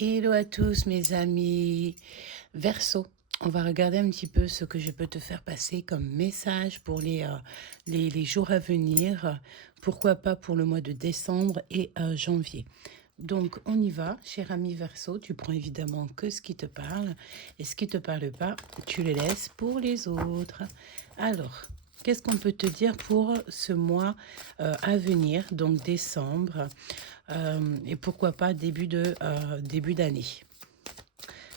Hello à tous mes amis Verseau. On va regarder un petit peu ce que je peux te faire passer comme message pour les jours à venir. Pourquoi pas pour le mois de décembre et janvier. Donc on y va, cher ami Verseau. Tu prends évidemment que ce qui te parle. Et ce qui ne te parle pas, tu le laisses pour les autres. Alors, qu'est-ce qu'on peut te dire pour ce mois à venir, donc décembre et pourquoi pas début d'année.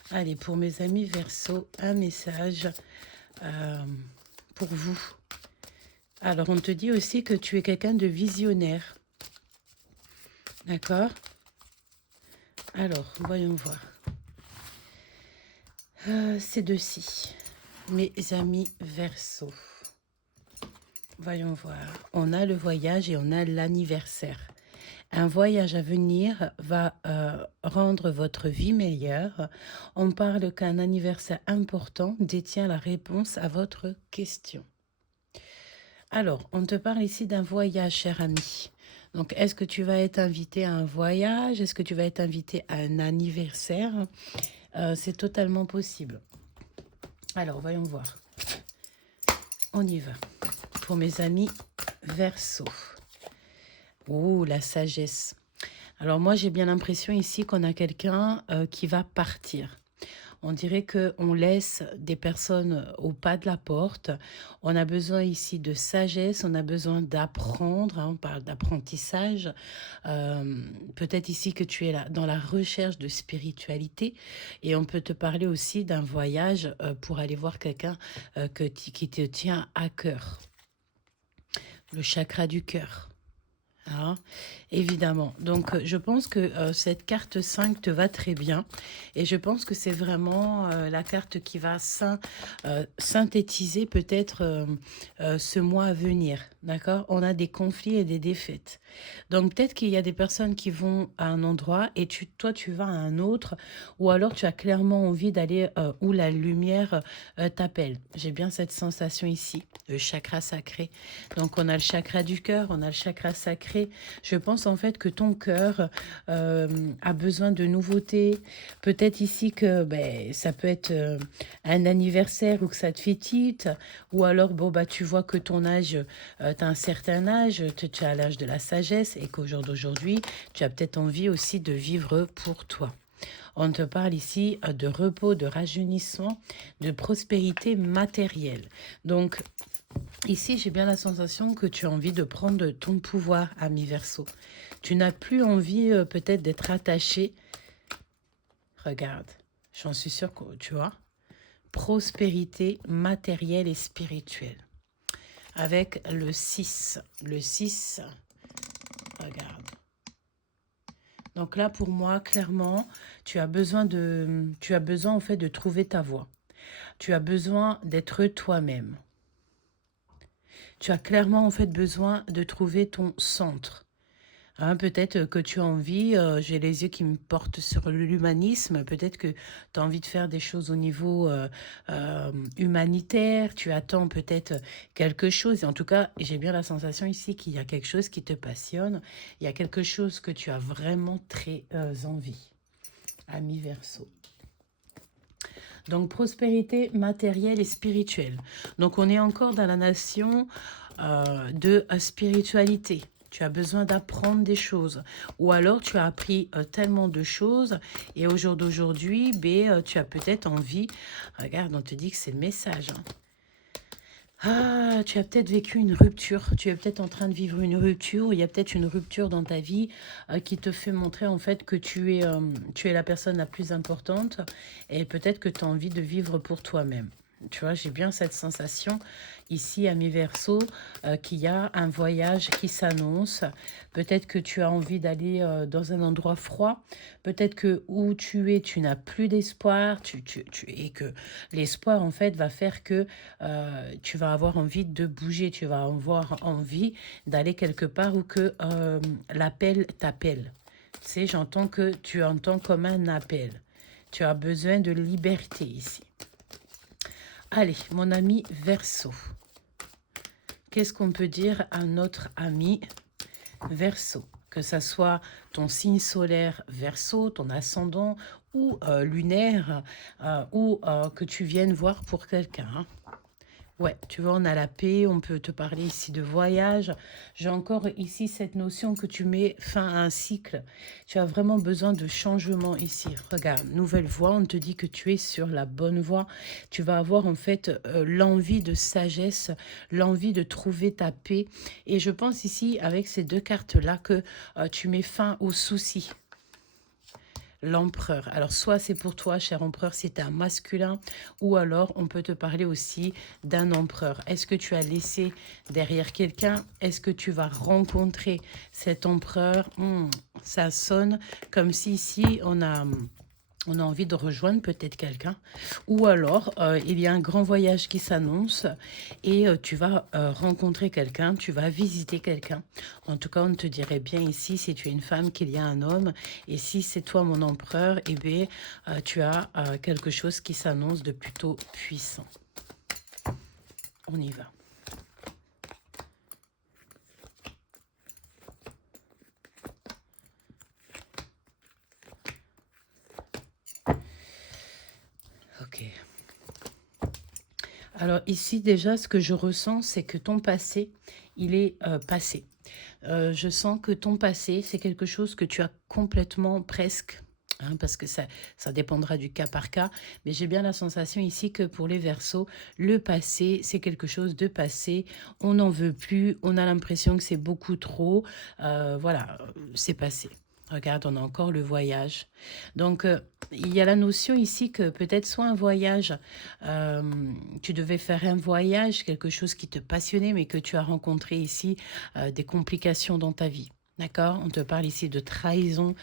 Allez, pour mes amis Verseau, un message pour vous. Alors, on te dit aussi que tu es quelqu'un de visionnaire. D'accord? Alors, voyons voir. Ces deux-ci, mes amis Verseau. Voyons voir. On a le voyage et on a l'anniversaire. Un voyage à venir va rendre votre vie meilleure. On parle qu'un anniversaire important détient la réponse à votre question. Alors, on te parle ici d'un voyage, cher ami. Donc, est-ce que tu vas être invité à un voyage? Est-ce que tu vas être invité à un anniversaire? C'est totalement possible. Alors, voyons voir. On y va. Pour mes amis Verseau. Oh, la sagesse. Alors moi, j'ai bien l'impression ici qu'on a quelqu'un qui va partir. On dirait qu'on laisse des personnes au pas de la porte. On a besoin ici de sagesse, on a besoin d'apprendre, hein, on parle d'apprentissage. Peut-être ici que tu es là dans la recherche de spiritualité et on peut te parler aussi d'un voyage pour aller voir quelqu'un qui te tient à cœur. Le chakra du cœur. Hein, évidemment. Donc, je pense que cette carte 5 te va très bien. Et je pense que c'est vraiment la carte qui va synthétiser peut-être ce mois à venir. D'accord? On a des conflits et des défaites. Donc, peut-être qu'il y a des personnes qui vont à un endroit et toi, tu vas à un autre. Ou alors, tu as clairement envie d'aller où la lumière t'appelle. J'ai bien cette sensation ici. Le chakra sacré. Donc, on a le chakra du cœur, on a le chakra sacré. Je pense en fait que ton cœur a besoin de nouveautés. Peut-être ici que ça peut être un anniversaire ou que ça te fait tilt. Ou alors, bon, bah, tu vois que ton âge, tu as un certain âge, tu as l'âge de la sagesse et qu'au jour d'aujourd'hui, tu as peut-être envie aussi de vivre pour toi. On te parle ici de repos, de rajeunissement, de prospérité matérielle. Donc, ici, j'ai bien la sensation que tu as envie de prendre ton pouvoir, ami Verseau. Tu n'as plus envie peut-être d'être attaché. Regarde, j'en suis sûre que tu vois. Prospérité matérielle et spirituelle. Avec le 6. Le 6, regarde. Donc là, pour moi, clairement, tu as besoin en fait de trouver ta voie. Tu as besoin d'être toi-même. Tu as clairement en fait besoin de trouver ton centre. Hein, peut-être que tu as envie, j'ai les yeux qui me portent sur l'humanisme, peut-être que tu as envie de faire des choses au niveau humanitaire, tu attends peut-être quelque chose. Et en tout cas, j'ai bien la sensation ici qu'il y a quelque chose qui te passionne, il y a quelque chose que tu as vraiment très envie. Ami Verseau. Donc, prospérité matérielle et spirituelle. Donc, on est encore dans la nation de spiritualité. Tu as besoin d'apprendre des choses. Ou alors, tu as appris tellement de choses. Et au jour d'aujourd'hui, tu as peut-être envie... Regarde, on te dit que c'est le message. Hein. Ah, tu as peut-être vécu une rupture. Tu es peut-être en train de vivre une rupture. Il y a peut-être une rupture dans ta vie qui te fait montrer en fait que tu es la personne la plus importante. Et peut-être que tu as envie de vivre pour toi-même. Tu vois, j'ai bien cette sensation ici à mes Verseaux qu'il y a un voyage qui s'annonce. Peut-être que tu as envie d'aller dans un endroit froid. Peut-être que où tu es, tu n'as plus d'espoir. Et que l'espoir, en fait, va faire que tu vas avoir envie de bouger. Tu vas avoir envie d'aller quelque part où que l'appel t'appelle. Tu sais, j'entends que tu entends comme un appel. Tu as besoin de liberté ici. Allez, mon ami Verseau. Qu'est-ce qu'on peut dire à notre ami Verseau? que ça soit ton signe solaire Verseau, ton ascendant ou lunaire, ou que tu viennes voir pour quelqu'un, hein. Ouais, tu vois, on a la paix, on peut te parler ici de voyage. J'ai encore ici cette notion que tu mets fin à un cycle. Tu as vraiment besoin de changement ici. Regarde, nouvelle voie, on te dit que tu es sur la bonne voie. Tu vas avoir en fait l'envie de sagesse, l'envie de trouver ta paix. Et je pense ici, avec ces deux cartes-là, que tu mets fin aux soucis. L'empereur. Alors, soit c'est pour toi, cher empereur, si tu es un masculin, ou alors on peut te parler aussi d'un empereur. Est-ce que tu as laissé derrière quelqu'un? Est-ce que tu vas rencontrer cet empereur? Ça sonne comme si ici on a envie de rejoindre peut-être quelqu'un. Ou alors, il y a un grand voyage qui s'annonce et tu vas rencontrer quelqu'un, tu vas visiter quelqu'un. En tout cas, on te dirait bien ici, si tu es une femme, qu'il y a un homme. Et si c'est toi mon empereur, eh bien, tu as quelque chose qui s'annonce de plutôt puissant. On y va. Ok. Alors ici, déjà, ce que je ressens, c'est que ton passé, il est passé. Je sens que ton passé, c'est quelque chose que tu as complètement presque, hein, parce que ça dépendra du cas par cas, mais j'ai bien la sensation ici que pour les Verseaux, le passé, c'est quelque chose de passé, on n'en veut plus, on a l'impression que c'est beaucoup trop, voilà, c'est passé. Regarde, on a encore le voyage. Donc, il y a la notion ici que peut-être soit un voyage, euh, tu devais faire un voyage, quelque chose qui te passionnait, mais que tu as rencontré ici des complications dans ta vie. D'accord? On te parle ici de trahison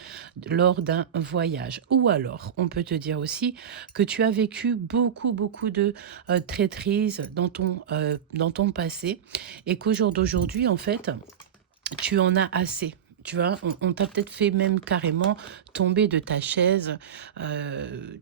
lors d'un voyage. Ou alors, on peut te dire aussi que tu as vécu beaucoup, beaucoup de traîtrises dans ton passé et qu'au jour d'aujourd'hui, en fait, tu en as assez. Tu vois, on t'a peut-être fait même carrément tomber de ta chaise.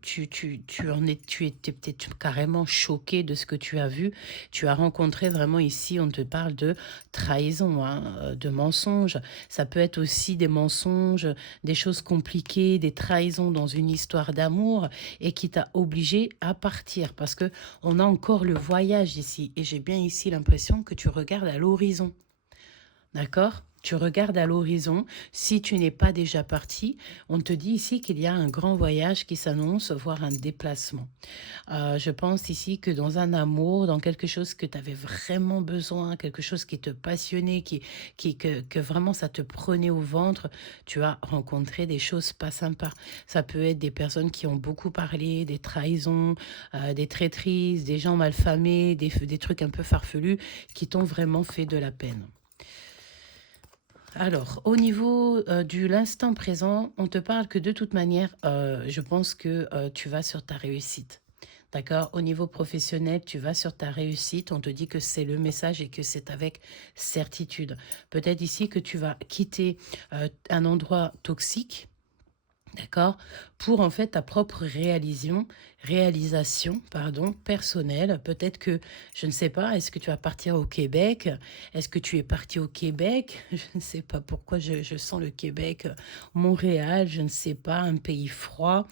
Tu étais peut-être carrément choqué de ce que tu as vu. Tu as rencontré vraiment ici, on te parle de trahison, hein, de mensonges. Ça peut être aussi des mensonges, des choses compliquées, des trahisons dans une histoire d'amour et qui t'a obligé à partir parce que on a encore le voyage ici. Et j'ai bien ici l'impression que tu regardes à l'horizon. D'accord? Tu regardes à l'horizon. Si tu n'es pas déjà parti, on te dit ici qu'il y a un grand voyage qui s'annonce, voire un déplacement. Je pense ici que dans un amour, dans quelque chose que tu avais vraiment besoin, quelque chose qui te passionnait, que vraiment ça te prenait au ventre, tu as rencontré des choses pas sympas. Ça peut être des personnes qui ont beaucoup parlé, des trahisons, des traîtrises, des gens malfamés, des trucs un peu farfelus qui t'ont vraiment fait de la peine. Alors, au niveau de l'instant présent, on te parle que de toute manière, je pense que tu vas sur ta réussite. D'accord? Au niveau professionnel, tu vas sur ta réussite. On te dit que c'est le message et que c'est avec certitude. Peut-être ici que tu vas quitter un endroit toxique. D'accord? Pour en fait ta propre réalisation pardon, personnelle. Peut-être que, je ne sais pas, est-ce que tu vas partir au Québec? Est-ce que tu es parti au Québec? Je ne sais pas pourquoi je sens le Québec, Montréal, je ne sais pas, un pays froid,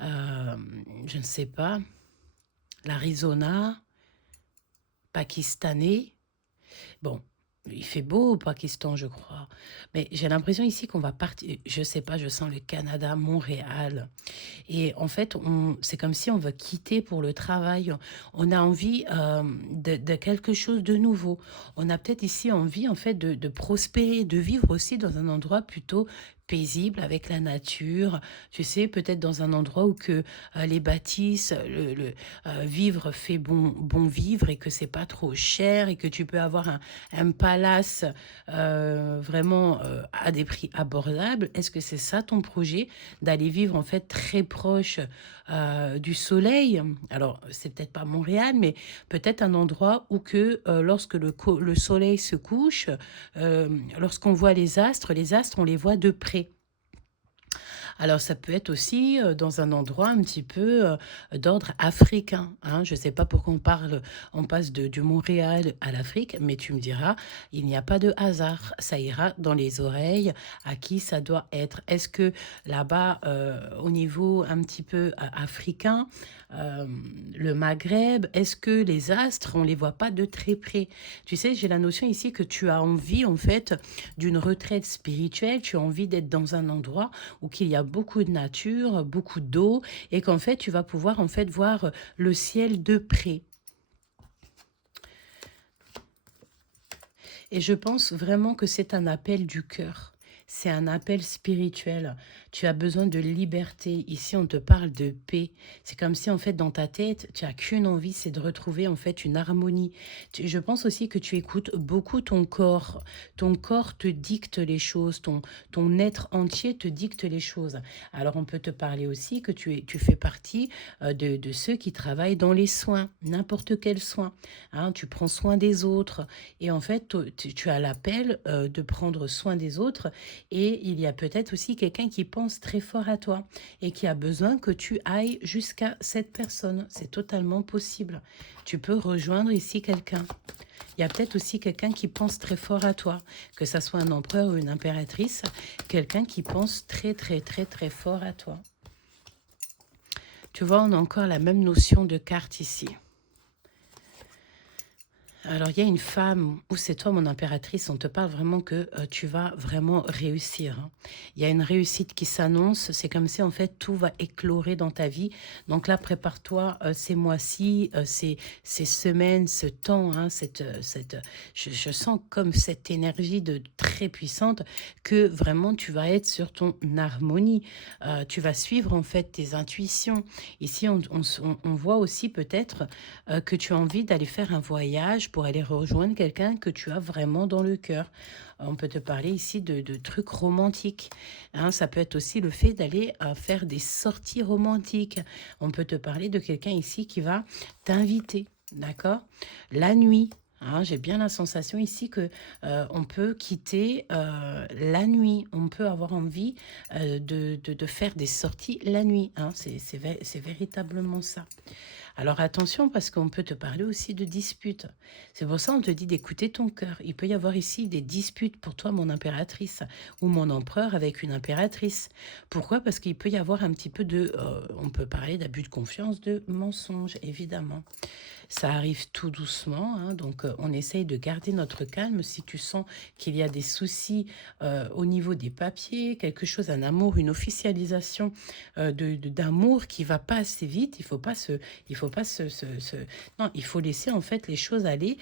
euh, je ne sais pas, l'Arizona, pakistanais. Bon, il fait beau au Pakistan, je crois. Mais j'ai l'impression ici qu'on va partir. Je sais pas, je sens le Canada, Montréal. Et en fait, c'est comme si on veut quitter pour le travail. On a envie de quelque chose de nouveau. On a peut-être ici envie, en fait, de prospérer, de vivre aussi dans un endroit plutôt paisible avec la nature, tu sais, peut-être dans un endroit où que les bâtisses, vivre fait bon vivre et que c'est pas trop cher et que tu peux avoir un palace vraiment à des prix abordables. Est-ce que c'est ça ton projet, d'aller vivre en fait très proche du soleil? Alors, c'est peut-être pas Montréal, mais peut-être un endroit où que lorsque le soleil se couche, lorsqu'on voit les astres, on les voit de près. Alors, ça peut être aussi dans un endroit un petit peu d'ordre africain, hein. Je ne sais pas pourquoi on passe du Montréal à l'Afrique, mais tu me diras, il n'y a pas de hasard. Ça ira dans les oreilles à qui ça doit être. Est-ce que là-bas, au niveau un petit peu africain, euh, le Maghreb, est-ce que les astres, on les voit pas de très près? Tu sais, j'ai la notion ici que tu as envie, en fait, d'une retraite spirituelle, tu as envie d'être dans un endroit où qu'il y a beaucoup de nature, beaucoup d'eau, et qu'en fait, tu vas pouvoir en fait voir le ciel de près. Et je pense vraiment que c'est un appel du cœur. C'est un appel spirituel. Tu as besoin de liberté. Ici, on te parle de paix. C'est comme si, en fait, dans ta tête, tu as qu'une envie, c'est de retrouver, en fait, une harmonie. Je pense aussi que tu écoutes beaucoup ton corps. Ton corps te dicte les choses. Ton être entier te dicte les choses. Alors, on peut te parler aussi que tu fais partie de ceux qui travaillent dans les soins, n'importe quel soin. Hein, tu prends soin des autres. Et en fait, tu as l'appel de prendre soin des autres et il y a peut-être aussi quelqu'un qui pense très fort à toi et qui a besoin que tu ailles jusqu'à cette personne. C'est totalement possible. Tu peux rejoindre ici quelqu'un. Il y a peut-être aussi quelqu'un qui pense très fort à toi, que ça soit un empereur ou une impératrice, quelqu'un qui pense très très très très fort à toi. Tu vois, on a encore la même notion de carte ici. Alors, il y a une femme, ou c'est toi mon impératrice, on te parle vraiment que tu vas vraiment réussir, hein. Il y a une réussite qui s'annonce, c'est comme si en fait tout va éclorer dans ta vie. Donc là, prépare-toi ces mois-ci, ces semaines, ce temps, hein, je sens comme cette énergie très puissante que vraiment tu vas être sur ton harmonie. Tu vas suivre en fait tes intuitions. Ici, on voit aussi peut-être que tu as envie d'aller faire un voyage pour aller rejoindre quelqu'un que tu as vraiment dans le cœur. On peut te parler ici de trucs romantiques, hein. Ça peut être aussi le fait d'aller faire des sorties romantiques. On peut te parler de quelqu'un ici qui va t'inviter, d'accord? La nuit. Hein, j'ai bien la sensation ici que on peut quitter la nuit, on peut avoir envie de faire des sorties la nuit. Hein, c'est véritablement ça. Alors attention parce qu'on peut te parler aussi de disputes. C'est pour ça qu'on te dit d'écouter ton cœur. Il peut y avoir ici des disputes pour toi, mon impératrice, ou mon empereur avec une impératrice. Pourquoi? Parce qu'il peut y avoir un petit peu on peut parler d'abus de confiance, de mensonge, évidemment. Ça arrive tout doucement, hein, donc on essaye de garder notre calme. Si tu sens qu'il y a des soucis au niveau des papiers, quelque chose, un amour, une officialisation d'amour qui va pas assez vite, il faut pas non, il faut laisser en fait les choses aller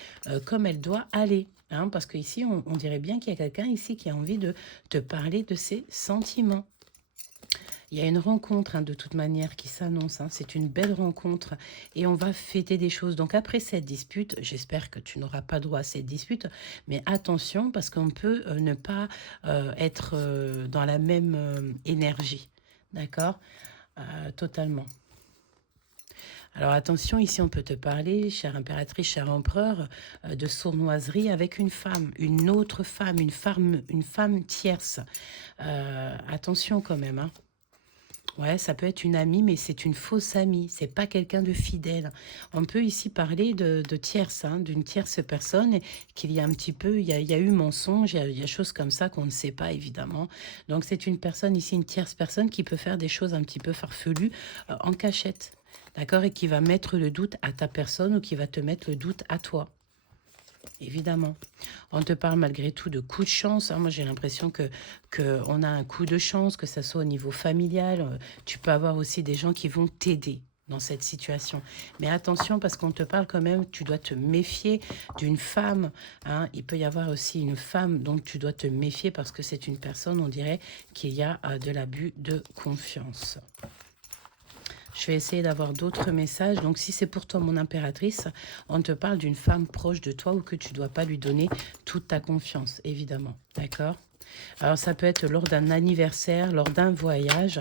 comme elles doivent aller. Hein, parce qu'ici, on dirait bien qu'il y a quelqu'un ici qui a envie de te parler de ses sentiments. Il y a une rencontre, hein, de toute manière, qui s'annonce, hein. C'est une belle rencontre et on va fêter des choses. Donc après cette dispute, j'espère que tu n'auras pas droit à cette dispute, mais attention parce qu'on peut ne pas être dans la même énergie. D'accord? Totalement. Alors attention, ici on peut te parler, chère impératrice, cher empereur, de sournoiserie avec une autre femme, une femme tierce. Attention quand même, hein. Ouais, ça peut être une amie, mais c'est une fausse amie. C'est pas quelqu'un de fidèle. On peut ici parler de tierce, hein, d'une tierce personne, et qu'il y a un petit peu, il y a eu mensonge, il y a choses comme ça qu'on ne sait pas, évidemment. Donc c'est une personne ici, une tierce personne qui peut faire des choses un petit peu farfelues en cachette. D'accord? Et qui va mettre le doute à ta personne ou qui va te mettre le doute à toi. Évidemment. On te parle malgré tout de coups de chance, hein. Moi, j'ai l'impression que on a un coup de chance, que ça soit au niveau familial. Tu peux avoir aussi des gens qui vont t'aider dans cette situation. Mais attention, parce qu'on te parle quand même, tu dois te méfier d'une femme, hein. Il peut y avoir aussi une femme dont tu dois te méfier parce que c'est une personne, on dirait, qu'il y a de l'abus de confiance. Je vais essayer d'avoir d'autres messages. Donc, si c'est pour toi, mon impératrice, on te parle d'une femme proche de toi ou que tu ne dois pas lui donner toute ta confiance, évidemment. D'accord? Alors, ça peut être lors d'un anniversaire, lors d'un voyage.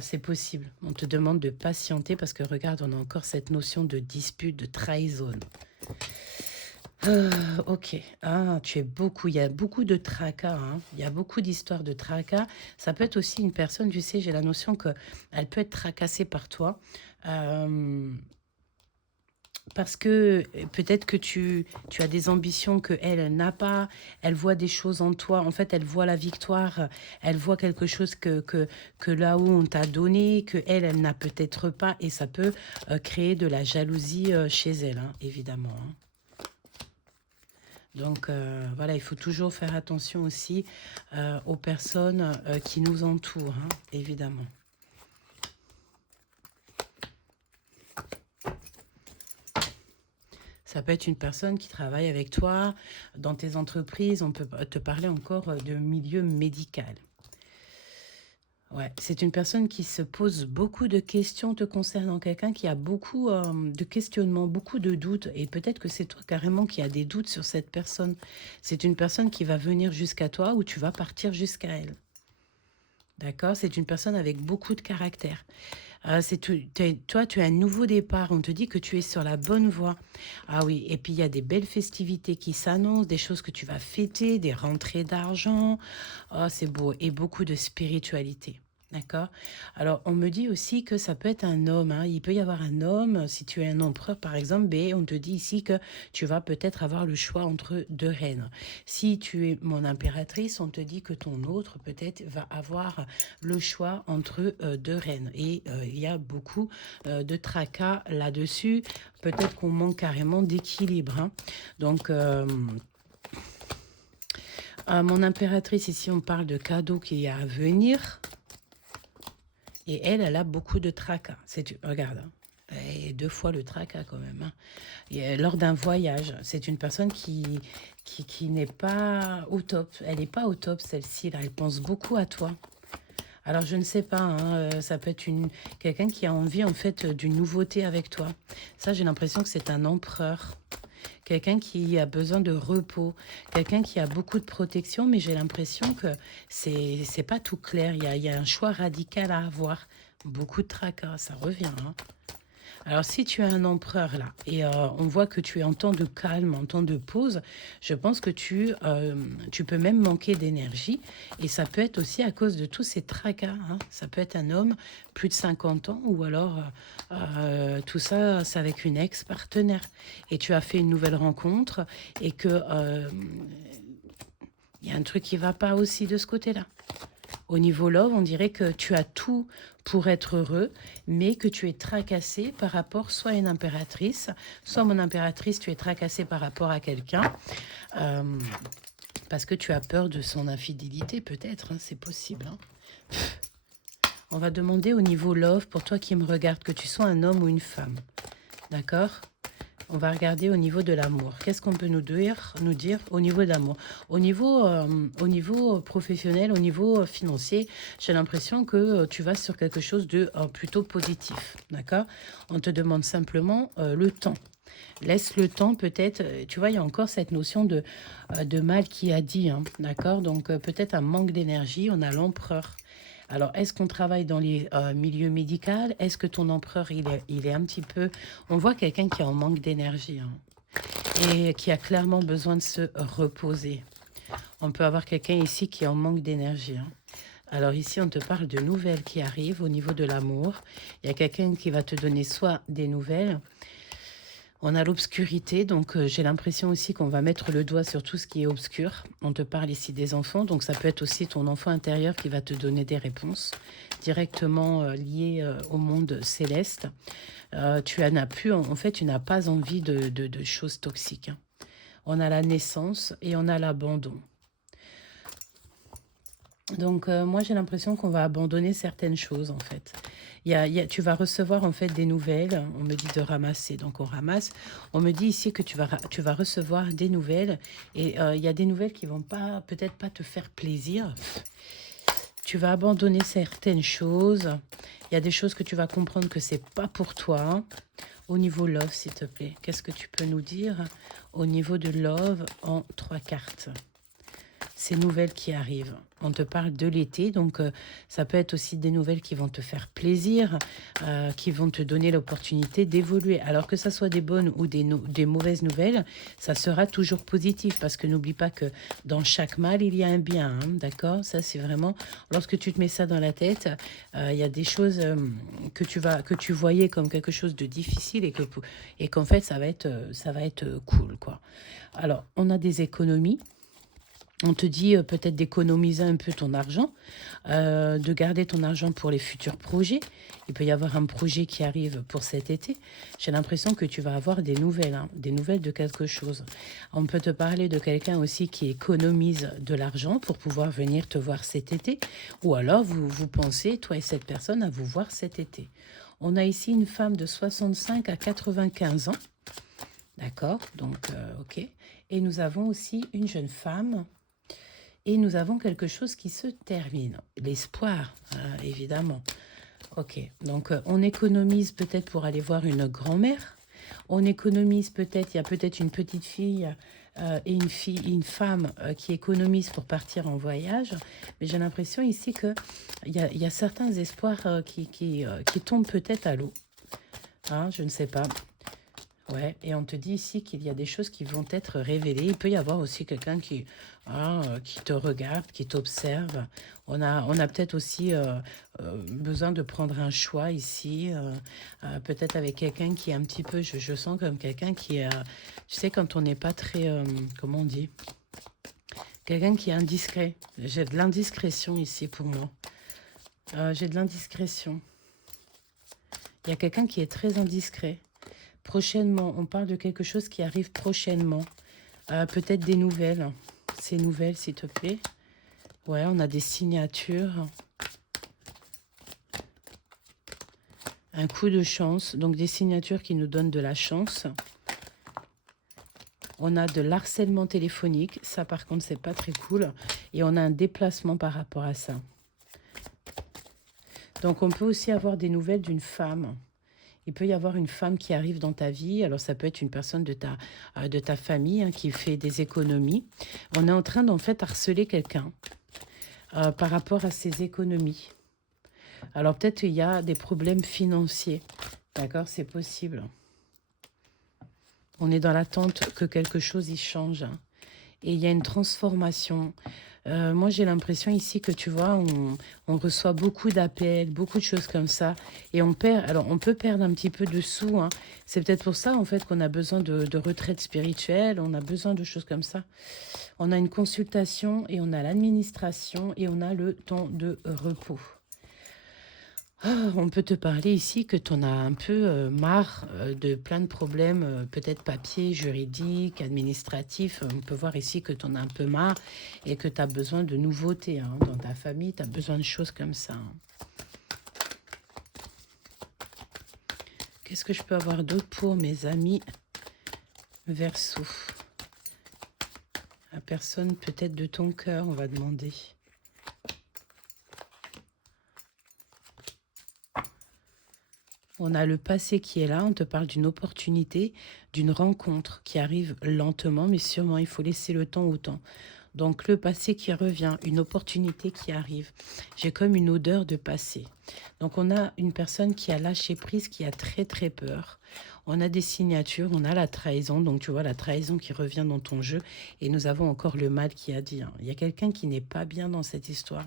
C'est possible. On te demande de patienter parce que, regarde, on a encore cette notion de dispute, de trahison. Ok. Ah, il y a beaucoup de tracas, hein. Il y a beaucoup d'histoires de tracas. Ça peut être aussi une personne, tu sais, j'ai la notion que elle peut être tracassée par toi. Euh, Parce que peut-être que tu as des ambitions que elle n'a pas, elle voit des choses en toi, en fait, elle voit la victoire, elle voit quelque chose que là où on t'a donné, que elle n'a peut-être pas, et ça peut créer de la jalousie chez elle, hein, évidemment, hein. Donc voilà, il faut toujours faire attention aussi aux personnes qui nous entourent, hein, évidemment. Ça peut être une personne qui travaille avec toi dans tes entreprises. On peut te parler encore de milieu médical. Ouais, c'est une personne qui se pose beaucoup de questions te concernant, quelqu'un qui a beaucoup de questionnements, beaucoup de doutes, et peut-être que c'est toi carrément qui as des doutes sur cette personne. C'est une personne qui va venir jusqu'à toi ou tu vas partir jusqu'à elle. D'accord? C'est une personne avec beaucoup de caractère. Toi, tu as un nouveau départ. On te dit que tu es sur la bonne voie. Ah oui, et puis il y a des belles festivités qui s'annoncent, des choses que tu vas fêter, des rentrées d'argent. Oh, c'est beau. Et beaucoup de spiritualité. D'accord? Alors, on me dit aussi que ça peut être un homme, hein. Il peut y avoir un homme, si tu es un empereur par exemple, ben, on te dit ici que tu vas peut-être avoir le choix entre deux reines. Si tu es mon impératrice, on te dit que ton autre peut-être va avoir le choix entre deux reines. Et il y a beaucoup de tracas là-dessus. Peut-être qu'on manque carrément d'équilibre, hein. Donc, mon impératrice, ici, on parle de cadeaux qui est à venir. Et elle a beaucoup de tracas. Regarde, hein. Et 2 fois le tracas quand même, hein. Et, lors d'un voyage, c'est une personne qui n'est pas au top. Elle n'est pas au top, celle-ci. Là, elle pense beaucoup à toi. Alors, je ne sais pas, hein, ça peut être quelqu'un qui a envie, en fait, d'une nouveauté avec toi. Ça, j'ai l'impression que c'est un empereur. Quelqu'un qui a besoin de repos. Quelqu'un qui a beaucoup de protection, mais j'ai l'impression que c'est pas tout clair. Il y a un choix radical à avoir. Beaucoup de tracas, ça revient, hein. Alors, si tu as un empereur là, et on voit que tu es en temps de calme, en temps de pause, je pense que tu peux même manquer d'énergie. Et ça peut être aussi à cause de tous ces tracas, hein. Ça peut être un homme plus de 50 ans, ou alors tout ça, c'est avec une ex-partenaire. Et tu as fait une nouvelle rencontre, et que il y a un truc qui va pas aussi de ce côté-là. Au niveau love, on dirait que tu as tout pour être heureux, mais que tu es tracassé par rapport soit à une impératrice, soit mon impératrice, tu es tracassé par rapport à quelqu'un, euh, parce que tu as peur de son infidélité, peut-être, hein, c'est possible, hein. On va demander au niveau love, pour toi qui me regarde, que tu sois un homme ou une femme. D'accord? On va regarder au niveau de l'amour. Qu'est-ce qu'on peut nous dire au niveau de l'amour? Au niveau professionnel, au niveau financier, j'ai l'impression que tu vas sur quelque chose de plutôt positif. D'accord? On te demande simplement le temps. Laisse le temps peut-être. Tu vois, il y a encore cette notion de mal qui a dit. Hein, d'accord? Donc peut-être un manque d'énergie. On a l'empereur. Alors, est-ce qu'on travaille dans les milieux médicaux? Est-ce que ton empereur, il est un petit peu... On voit quelqu'un qui est en manque d'énergie, hein, et qui a clairement besoin de se reposer. On peut avoir quelqu'un ici qui est en manque d'énergie, hein. Alors ici, on te parle de nouvelles qui arrivent au niveau de l'amour. Il y a quelqu'un qui va te donner soit des nouvelles. On a l'obscurité, donc j'ai l'impression aussi qu'on va mettre le doigt sur tout ce qui est obscur. On te parle ici des enfants, donc ça peut être aussi ton enfant intérieur qui va te donner des réponses directement liées au monde céleste. Tu n'as plus, en fait, tu n'as pas envie de choses toxiques, hein. On a la naissance et on a l'abandon. Donc, moi, j'ai l'impression qu'on va abandonner certaines choses, en fait. Tu vas recevoir, en fait, des nouvelles. On me dit de ramasser, donc on ramasse. On me dit ici que tu vas recevoir des nouvelles. Et il y a des nouvelles qui vont pas, peut-être pas te faire plaisir. Tu vas abandonner certaines choses. Il y a des choses que tu vas comprendre que c'est pas pour toi. Au niveau love, s'il te plaît, qu'est-ce que tu peux nous dire au niveau de love en 3 cartes? ces nouvelles qui arrivent. On te parle de l'été, donc ça peut être aussi des nouvelles qui vont te faire plaisir, qui vont te donner l'opportunité d'évoluer. Alors que ça soit des bonnes ou des mauvaises nouvelles, ça sera toujours positif parce que n'oublie pas que dans chaque mal, il y a un bien, hein, d'accord? Ça, c'est vraiment, lorsque tu te mets ça dans la tête, il y a des choses que tu voyais comme quelque chose de difficile et qu'en fait, ça va être cool, quoi. Alors, on a des économies. On te dit peut-être d'économiser un peu ton argent, de garder ton argent pour les futurs projets. Il peut y avoir un projet qui arrive pour cet été. J'ai l'impression que tu vas avoir des nouvelles, hein, des nouvelles de quelque chose. On peut te parler de quelqu'un aussi qui économise de l'argent pour pouvoir venir te voir cet été. Ou alors, vous pensez, toi et cette personne, à vous voir cet été. On a ici une femme de 65 à 95 ans. D'accord, donc, ok. Et nous avons aussi une jeune femme. Et nous avons quelque chose qui se termine. L'espoir, évidemment. Ok, donc on économise peut-être pour aller voir une grand-mère. On économise peut-être, il y a peut-être une petite fille et une femme qui économise pour partir en voyage. Mais j'ai l'impression ici qu'il y a certains espoirs qui tombent peut-être à l'eau. Hein, je ne sais pas. Ouais, et on te dit ici qu'il y a des choses qui vont être révélées. Il peut y avoir aussi quelqu'un qui te regarde, qui t'observe. On a peut-être aussi besoin de prendre un choix ici, peut-être avec quelqu'un qui est un petit peu, je sens comme quelqu'un qui est, tu sais, quand on n'est pas très, comment on dit, quelqu'un qui est indiscret. J'ai de l'indiscrétion ici pour moi. J'ai de l'indiscrétion. Il y a quelqu'un qui est très indiscret. Prochainement, on parle de quelque chose qui arrive prochainement. Peut-être des nouvelles. Ces nouvelles, s'il te plaît. Ouais, on a des signatures. Un coup de chance. Donc, des signatures qui nous donnent de la chance. On a de l'harcèlement téléphonique. Ça, par contre, c'est pas très cool. Et on a un déplacement par rapport à ça. Donc, on peut aussi avoir des nouvelles d'une femme. Il peut y avoir une femme qui arrive dans ta vie. Alors, ça peut être une personne de ta famille hein, qui fait des économies. On est en train d'en fait harceler quelqu'un par rapport à ses économies. Alors, peut-être qu'il y a des problèmes financiers. D'accord, c'est possible. On est dans l'attente que quelque chose y change. Et il y a une transformation. Moi, j'ai l'impression ici que, tu vois, on reçoit beaucoup d'appels, beaucoup de choses comme ça. Et on perd, alors on peut perdre un petit peu de sous. Hein. C'est peut-être pour ça, en fait, qu'on a besoin de retraite spirituelle. On a besoin de choses comme ça. On a une consultation et on a l'administration et on a le temps de repos. On peut te parler ici que tu en as un peu marre de plein de problèmes, peut-être papier, juridique, administratif. On peut voir ici que tu en as un peu marre et que tu as besoin de nouveautés hein, dans ta famille. Tu as besoin de choses comme ça. Hein. Qu'est-ce que je peux avoir d'autre pour mes amis Verseau? La personne peut-être de ton cœur, on va demander. On a le passé qui est là, on te parle d'une opportunité, d'une rencontre qui arrive lentement, mais sûrement, il faut laisser le temps au temps. Donc le passé qui revient, une opportunité qui arrive. J'ai comme une odeur de passé. Donc on a une personne qui a lâché prise, qui a très très peur. On a des signatures, on a la trahison, donc tu vois la trahison qui revient dans ton jeu. Et nous avons encore le mal qui a dit. Hein. Il y a quelqu'un qui n'est pas bien dans cette histoire.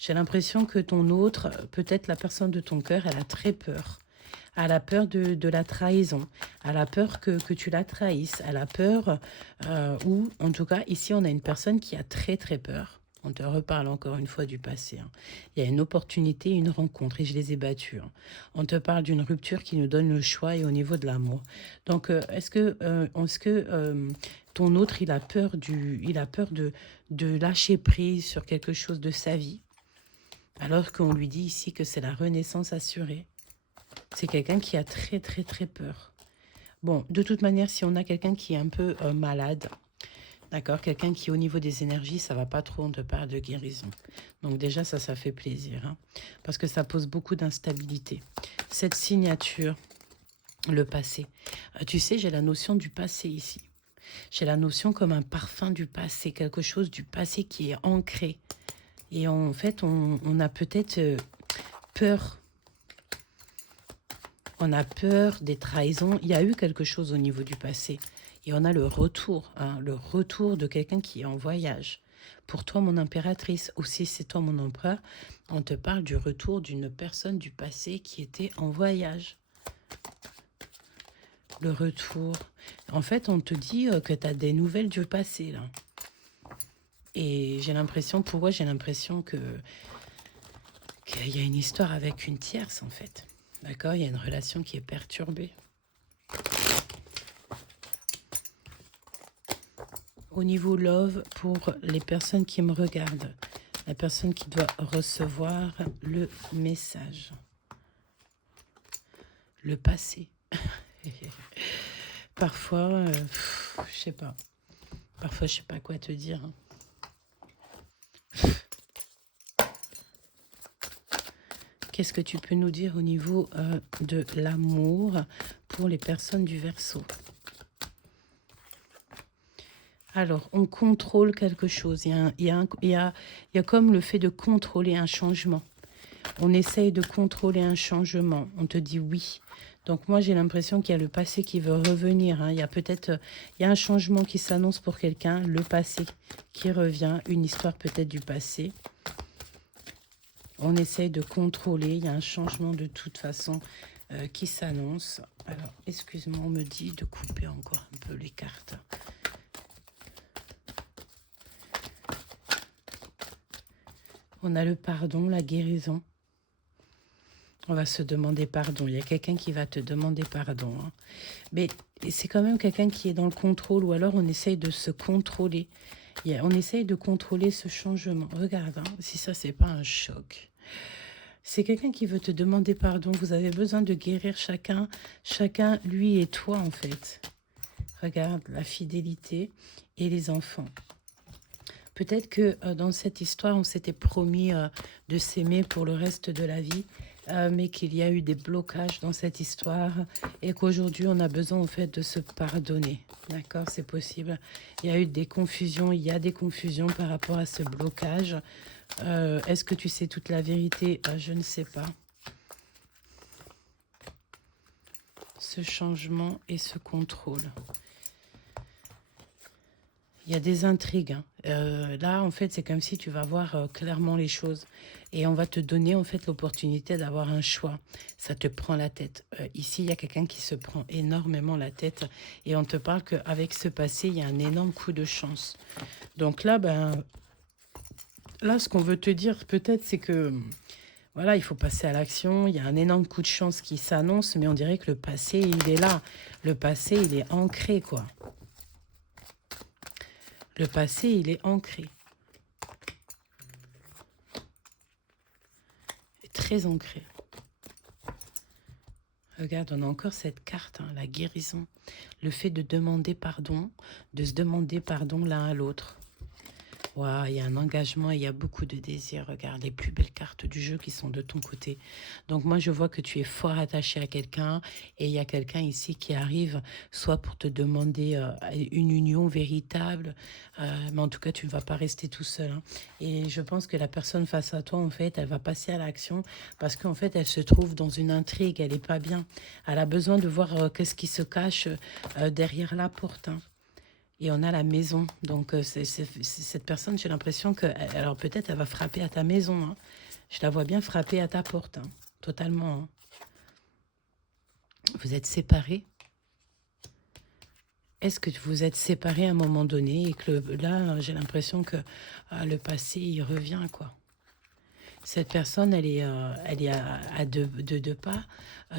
J'ai l'impression que ton autre, peut-être la personne de ton cœur, elle a très peur. Elle a peur de la trahison, elle a peur que tu la trahisses, elle a peur, ou en tout cas ici on a une personne qui a très très peur. On te reparle encore une fois du passé. Hein. Il y a une opportunité, une rencontre et je les ai battus. Hein. On te parle d'une rupture qui nous donne le choix et au niveau de l'amour. Donc est-ce que ton autre il a peur de lâcher prise sur quelque chose de sa vie alors qu'on lui dit ici que c'est la renaissance assurée? C'est quelqu'un qui a très, très, très peur. Bon, de toute manière, si on a quelqu'un qui est un peu malade, d'accord, quelqu'un qui, au niveau des énergies, ça va pas trop, on te parle de guérison. Donc déjà, ça fait plaisir, hein, parce que ça pose beaucoup d'instabilité. Cette signature, le passé. Tu sais, j'ai la notion du passé ici. J'ai la notion comme un parfum du passé, quelque chose du passé qui est ancré. Et en fait, on a peut-être peur. On a peur des trahisons. Il y a eu quelque chose au niveau du passé. Et on a le retour, hein, le retour de quelqu'un qui est en voyage. Pour toi, mon impératrice, aussi c'est toi mon empereur, on te parle du retour d'une personne du passé qui était en voyage. Le retour. En fait, on te dit que tu as des nouvelles du passé, là. Et j'ai l'impression, pourquoi j'ai l'impression qu'il y a une histoire avec une tierce, en fait. D'accord? Il y a une relation qui est perturbée. Au niveau love, pour les personnes qui me regardent, la personne qui doit recevoir le message. Le passé. Parfois, je sais pas. Parfois, je sais pas quoi te dire. Qu'est-ce que tu peux nous dire au niveau de l'amour pour les personnes du Verseau? Alors, on contrôle quelque chose. Il y a comme le fait de contrôler un changement. On essaye de contrôler un changement. On te dit oui. Donc moi, j'ai l'impression qu'il y a le passé qui veut revenir. Hein. Il y a peut-être un changement qui s'annonce pour quelqu'un. Le passé qui revient. Une histoire peut-être du passé. On essaye de contrôler. Il y a un changement de toute façon qui s'annonce. Alors, excuse-moi, on me dit de couper encore un peu les cartes. On a le pardon, la guérison. On va se demander pardon. Il y a quelqu'un qui va te demander pardon. Hein. Mais c'est quand même quelqu'un qui est dans le contrôle ou alors on essaye de se contrôler. On essaye de contrôler ce changement. Regarde, hein, si ça, c'est pas un choc. C'est quelqu'un qui veut te demander pardon. Vous avez besoin de guérir chacun, lui et toi, en fait. Regarde, la fidélité et les enfants. Peut-être que dans cette histoire, on s'était promis de s'aimer pour le reste de la vie, mais qu'il y a eu des blocages dans cette histoire et qu'aujourd'hui, on a besoin en fait de se pardonner. D'accord, c'est possible. Il y a eu des confusions, il y a des confusions par rapport à ce blocage. Est-ce que tu sais toute la vérité? Je ne sais pas. Ce changement et ce contrôle. Il y a des intrigues. Hein. Là, en fait, c'est comme si tu vas voir clairement les choses. Et on va te donner, en fait, l'opportunité d'avoir un choix. Ça te prend la tête. Ici, il y a quelqu'un qui se prend énormément la tête. Et on te parle qu'avec ce passé, il y a un énorme coup de chance. Donc là, là, ce qu'on veut te dire, peut-être, c'est que... Voilà, il faut passer à l'action. Il y a un énorme coup de chance qui s'annonce. Mais on dirait que le passé, il est là. Le passé, il est ancré, quoi. Le passé, il est ancré. Très ancré. Regarde, on a encore cette carte, hein, la guérison. Le fait de demander pardon, de se demander pardon l'un à l'autre. Wow, il y a un engagement, il y a beaucoup de désir. Regarde, les plus belles cartes du jeu qui sont de ton côté. Donc moi, je vois que tu es fort attaché à quelqu'un et il y a quelqu'un ici qui arrive soit pour te demander une union véritable, mais en tout cas, tu ne vas pas rester tout seul. Hein. Et je pense que la personne face à toi, en fait, elle va passer à l'action parce qu'en fait, elle se trouve dans une intrigue, elle n'est pas bien. Elle a besoin de voir qu'est-ce qui se cache derrière la porte. Hein. Et on a la maison. Donc, cette personne, j'ai l'impression que... Alors, peut-être, elle va frapper à ta maison. Hein. Je la vois bien frapper à ta porte. Hein. Totalement. Hein. Vous êtes séparés. Est-ce que vous êtes séparés à un moment donné et que là, j'ai l'impression que le passé, il revient, quoi. Cette personne, elle est à deux pas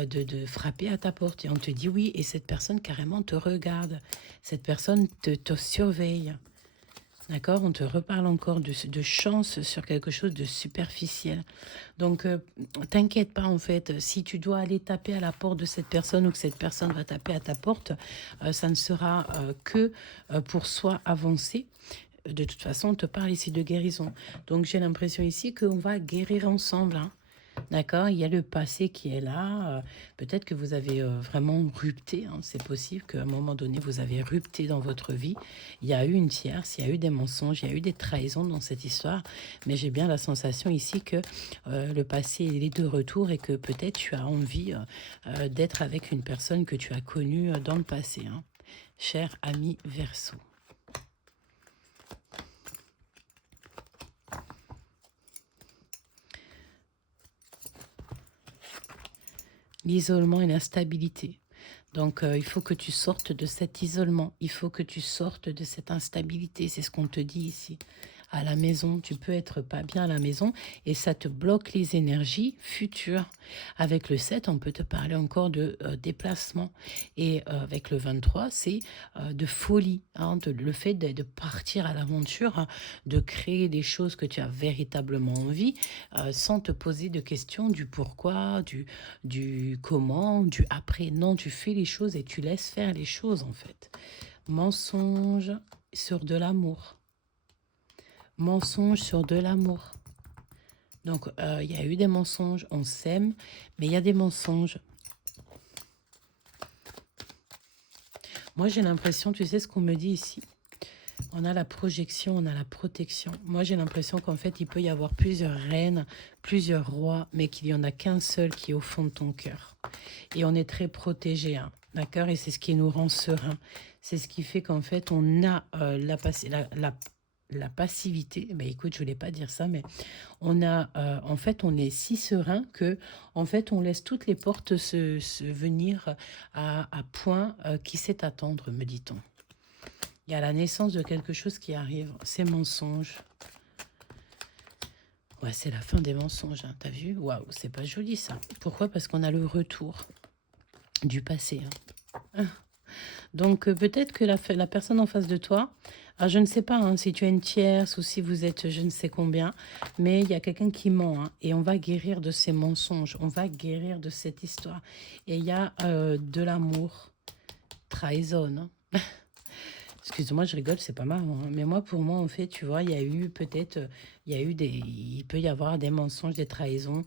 de frapper à ta porte. Et on te dit oui. Et cette personne, carrément, te regarde. Cette personne te surveille. D'accord? On te reparle encore de chance sur quelque chose de superficiel. Donc, t'inquiète pas, en fait. Si tu dois aller taper à la porte de cette personne ou que cette personne va taper à ta porte, ça ne sera que pour soi avancer. De toute façon, on te parle ici de guérison. Donc, j'ai l'impression ici qu'on va guérir ensemble. Hein. D'accord? Il y a le passé qui est là. Peut-être que vous avez vraiment rupté, hein. C'est possible qu'à un moment donné, vous avez rupté dans votre vie. Il y a eu une tierce, il y a eu des mensonges, il y a eu des trahisons dans cette histoire. Mais j'ai bien la sensation ici que le passé il est de retour et que peut-être tu as envie d'être avec une personne que tu as connue dans le passé, hein. Cher ami Verseau. L'isolement et l'instabilité. Donc, il faut que tu sortes de cet isolement. Il faut que tu sortes de cette instabilité. C'est ce qu'on te dit ici. À la maison, tu peux être pas bien à la maison et ça te bloque les énergies futures. Avec le 7, on peut te parler encore de déplacement. Et avec le 23, c'est de folie. Hein, le fait de partir à l'aventure, hein, de créer des choses que tu as véritablement envie, sans te poser de questions du pourquoi, du comment, du après. Non, tu fais les choses et tu laisses faire les choses en fait. Mensonge sur de l'amour. Mensonge sur de l'amour. Donc, il y a eu des mensonges, on s'aime, mais il y a des mensonges. Moi, j'ai l'impression, tu sais ce qu'on me dit ici? On a la projection, on a la protection. Moi, j'ai l'impression qu'en fait, il peut y avoir plusieurs reines, plusieurs rois, mais qu'il n'y en a qu'un seul qui est au fond de ton cœur. Et on est très protégé, hein, d'accord? Et c'est ce qui nous rend serein. C'est ce qui fait qu'en fait, on a la passivité. Ben, écoute, je voulais pas dire ça, mais on a, en fait, on est si serein que, en fait, on laisse toutes les portes se venir à point qui sait attendre, me dit-on. Il y a la naissance de quelque chose qui arrive. Ces mensonges. Ouais, c'est la fin des mensonges, hein, t'as vu? Waouh, c'est pas joli ça. Pourquoi? Parce qu'on a le retour du passé, hein. Donc, peut-être que la personne en face de toi, alors je ne sais pas hein, si tu as une tierce ou si vous êtes je ne sais combien, mais il y a quelqu'un qui ment hein, et on va guérir de ces mensonges, on va guérir de cette histoire. Et il y a de l'amour, trahison, hein. Excuse-moi, je rigole, c'est pas marrant, hein. Mais moi, pour moi, en fait, tu vois, il y a eu peut-être, il peut y avoir des mensonges, des trahisons,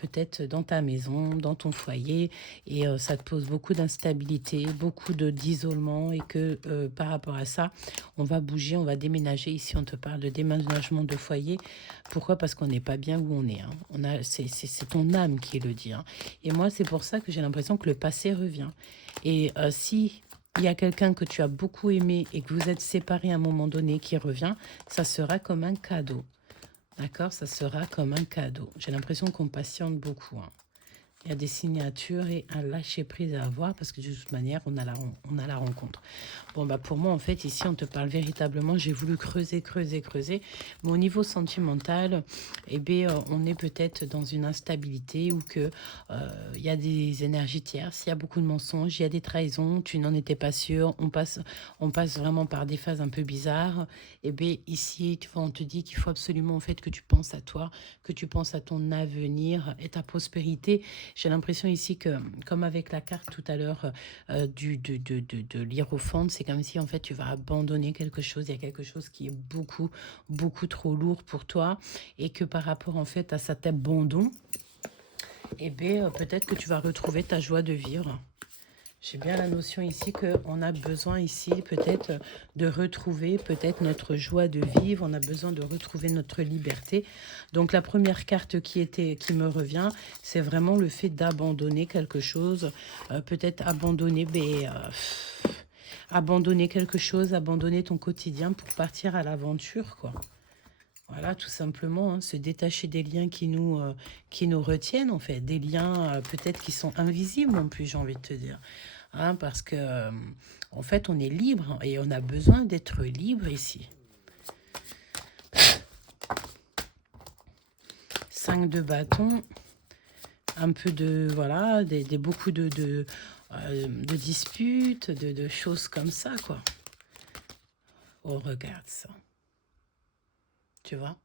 peut-être dans ta maison, dans ton foyer, et ça te pose beaucoup d'instabilité, beaucoup d'isolement, et que par rapport à ça, on va bouger, on va déménager. Ici, on te parle de déménagement de foyer. Pourquoi? Parce qu'on n'est pas bien où on est, hein. C'est ton âme qui le dit, hein. Et moi, c'est pour ça que j'ai l'impression que le passé revient. Et si il y a quelqu'un que tu as beaucoup aimé et que vous êtes séparés à un moment donné qui revient, ça sera comme un cadeau. D'accord? Ça sera comme un cadeau. J'ai l'impression qu'on patiente beaucoup, hein. Il y a des signatures et un lâcher-prise à avoir parce que de toute manière, on a la rencontre. Bon, bah pour moi, en fait, ici, on te parle véritablement. J'ai voulu creuser. Mais au niveau sentimental, eh bien, on est peut-être dans une instabilité ou que il y a des énergies tierces, il y a beaucoup de mensonges, il y a des trahisons, tu n'en étais pas sûr. On passe vraiment par des phases un peu bizarres. Eh bien, ici, tu vois, on te dit qu'il faut absolument, en fait, que tu penses à toi, que tu penses à ton avenir et ta prospérité. J'ai l'impression ici que, comme avec la carte tout à l'heure de l'hiérophante, c'est comme si en fait tu vas abandonner quelque chose. Il y a quelque chose qui est beaucoup trop lourd pour toi et que par rapport en fait à cet abandon, eh bien peut-être que tu vas retrouver ta joie de vivre. J'ai bien la notion ici qu'on a besoin ici peut-être de retrouver peut-être notre joie de vivre, on a besoin de retrouver notre liberté. Donc la première carte qui me revient, c'est vraiment le fait d'abandonner quelque chose, peut-être abandonner quelque chose, abandonner ton quotidien pour partir à l'aventure, quoi. Voilà, tout simplement, hein, se détacher des liens qui nous retiennent, en fait. Des liens peut-être qui sont invisibles en plus, j'ai envie de te dire. Hein, parce que, en fait, on est libre et on a besoin d'être libre ici. 5 de bâton, un peu de, voilà, beaucoup de disputes, de choses comme ça, quoi. Oh, regarde ça. Tu vois?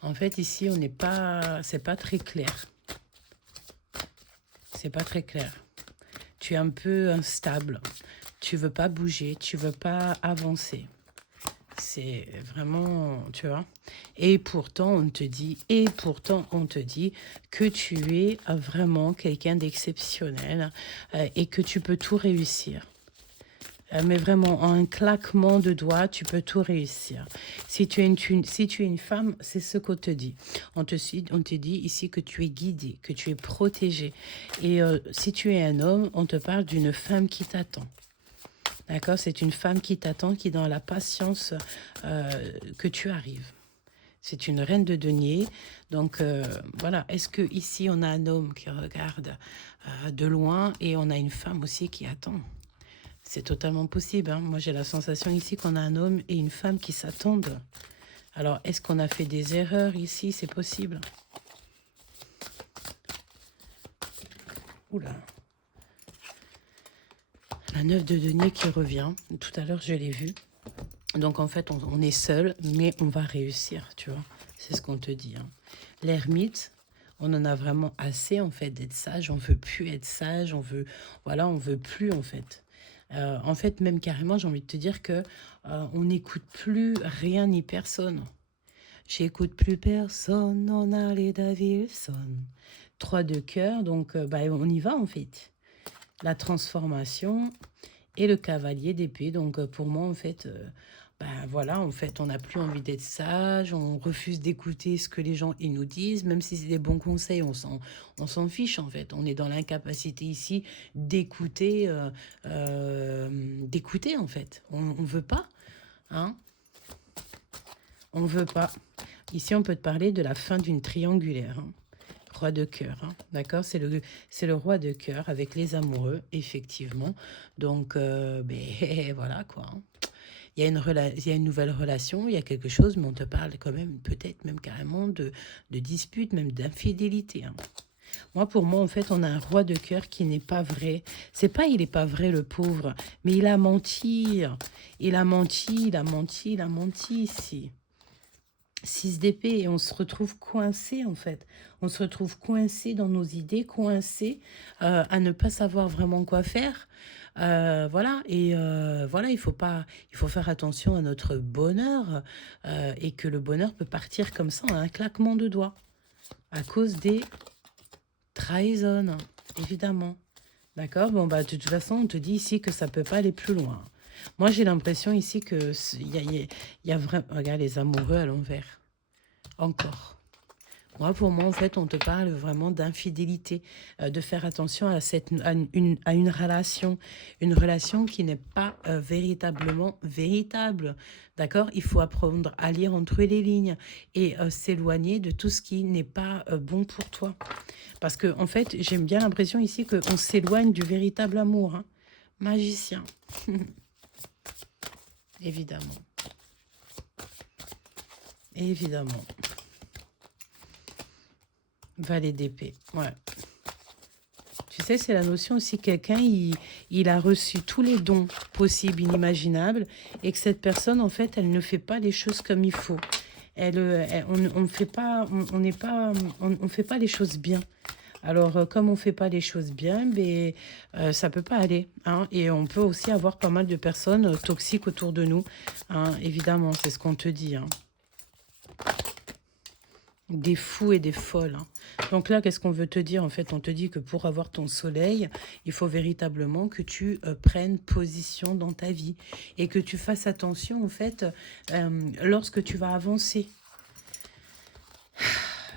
En fait, ici, on n'est pas... C'est pas très clair. C'est pas très clair. Tu es un peu instable. Tu veux pas bouger. Tu veux pas avancer. C'est vraiment... Tu vois? Et pourtant, on te dit que tu es vraiment quelqu'un d'exceptionnel et que tu peux tout réussir. Mais vraiment, en un claquement de doigts, tu peux tout réussir. Si tu es si tu es une femme, c'est ce qu'on te dit. On te dit ici que tu es guidé, que tu es protégé. Et si tu es un homme, on te parle d'une femme qui t'attend. D'accord? C'est une femme qui t'attend, qui est dans la patience que tu arrives. C'est une reine de denier. Donc, voilà. Est-ce que ici on a un homme qui regarde de loin et on a une femme aussi qui attend? C'est totalement possible. Hein. Moi, j'ai la sensation ici qu'on a un homme et une femme qui s'attendent. Alors, est-ce qu'on a fait des erreurs ici? C'est possible. Oula. La 9 de denier qui revient. Tout à l'heure, je l'ai vu. Donc, en fait, on est seul, mais on va réussir, tu vois. C'est ce qu'on te dit. Hein. L'ermite, on en a vraiment assez, en fait, d'être sage. On veut plus être sage. On veut plus, en fait, même carrément, j'ai envie de te dire que on n'écoute plus rien ni personne. J'écoute plus personne, on a les Davidson. 3 de cœur, donc on y va, en fait. La transformation et le cavalier d'épée. Donc, pour moi, en fait, voilà, en fait, on n'a plus envie d'être sage, on refuse d'écouter ce que les gens ils nous disent, même si c'est des bons conseils, on s'en fiche, en fait. On est dans l'incapacité ici d'écouter, en fait. On veut pas, hein. On veut pas. Ici, on peut te parler de la fin d'une triangulaire, hein. Roi de cœur, hein, d'accord? C'est le roi de cœur avec les amoureux, effectivement. Donc, voilà, quoi. Hein. Il y a une nouvelle relation, il y a quelque chose, mais on te parle quand même, peut-être même carrément de dispute, même d'infidélité. Hein. Pour moi, en fait, on a un roi de cœur qui n'est pas vrai. C'est pas il n'est pas vrai, le pauvre, mais il a menti. Il a menti, il a menti, il a menti ici. 6 d'épée et on se retrouve coincé en fait. On se retrouve coincé dans nos idées, coincé à ne pas savoir vraiment quoi faire. Voilà, et voilà, il faut faire attention à notre bonheur et que le bonheur peut partir comme ça en un claquement de doigts à cause des trahisons, évidemment. D'accord? Bon, de toute façon, on te dit ici que ça peut pas aller plus loin. Moi, j'ai l'impression ici que il y a vraiment... Regarde les amoureux à l'envers. Encore. Pour moi, en fait, on te parle vraiment d'infidélité, de faire attention à une relation qui n'est pas véritablement véritable. D'accord? Il faut apprendre à lire entre les lignes et s'éloigner de tout ce qui n'est pas bon pour toi. Parce que, en fait, j'aime bien l'impression ici qu'on s'éloigne du véritable amour. Hein. Magicien. Évidemment. Évidemment. Valet d'épée, ouais. Tu sais, c'est la notion aussi, quelqu'un, il a reçu tous les dons possibles, inimaginables, et que cette personne, en fait, elle ne fait pas les choses comme il faut. On ne fait pas, on fait pas les choses bien. Alors, comme on ne fait pas les choses bien, ça ne peut pas aller. Hein, et on peut aussi avoir pas mal de personnes toxiques autour de nous. Hein, évidemment, c'est ce qu'on te dit. Hein. Des fous et des folles. Hein. Donc là, qu'est-ce qu'on veut te dire? En fait, on te dit que pour avoir ton soleil, il faut véritablement que tu prennes position dans ta vie et que tu fasses attention, en fait, lorsque tu vas avancer.